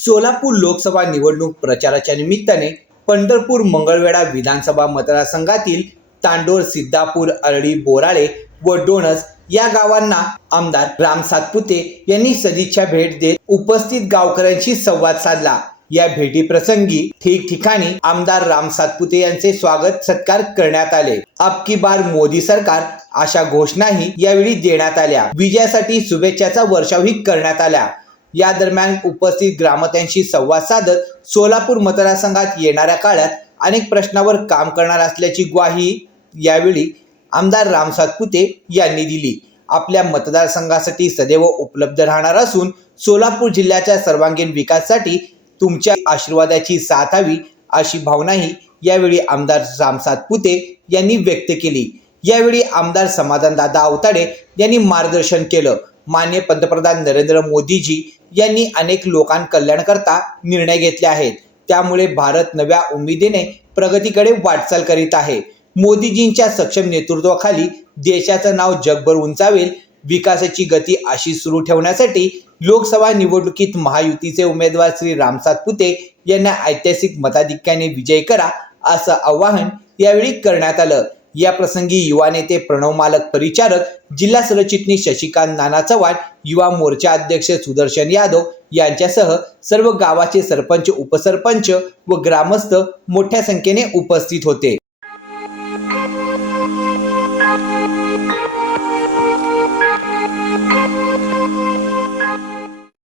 सोलापूर लोकसभा निवडणूक प्रचाराच्या निमित्ताने पंढरपूर मंगळवेढा विधानसभा मतदारसंघातील तांडोर सिद्धापूर अरळी बोराळे व डोणस या गावांना आमदार राम सातपुते यांनी सदिच्छा भेट देत उपस्थित गावकऱ्यांशी संवाद साधला. या भेटीप्रसंगी ठिकठिकाणी आमदार राम सातपुते यांचे स्वागत सत्कार करण्यात आले. अब की बार मोदी सरकार अशा घोषणाही यावेळी देण्यात आल्या. विजयासाठी शुभेच्छाचा वर्षावही करण्यात आल्या. या दरम्यान उपस्थित ग्रामस्थांशी संवाद साधत सोलापूर मतदारसंघात येणाऱ्या काळात अनेक प्रश्नावर काम करणार असल्याची ग्वाही यावेळी आमदार राम सातपुते यांनी दिली. आपल्या मतदारसंघासाठी सदैव उपलब्ध राहणार असून सोलापूर जिल्ह्याच्या सर्वांगीण विकासासाठी तुमच्या आशीर्वादाची साथ हवी अशी भावनाही यावेळी आमदार राम सातपुते यांनी व्यक्त केली. यावेळी आमदार समाधानदादा अवताडे यांनी मार्गदर्शन केलं. माननीय पंतप्रधान नरेंद्र मोदीजी यांनी अनेक लोकांकल्याणकरता निर्णय घेतले आहेत. त्यामुळे भारत नव्या उमेदीने प्रगतीकडे वाटचाल करीत आहे. मोदीजींच्या सक्षम नेतृत्वाखाली देशाचं नाव जगभर उंचावेल विकासाची गती अशी सुरू ठेवण्यासाठी लोकसभा निवडणुकीत महायुतीचे उमेदवार श्री राम पुते यांना ऐतिहासिक मताधिक्याने विजय करा असं आवाहन यावेळी करण्यात आलं. या प्रसंगी युवा नेते प्रणव मालक परिचारक जिल्हा सरचिटणीस शशिकांत नाना चव्हाण युवा मोर्चा अध्यक्ष सुदर्शन यादव यांच्यासह सर्व गावाचे सरपंच उपसरपंच व ग्रामस्थ मोठ्या संख्येने उपस्थित होते.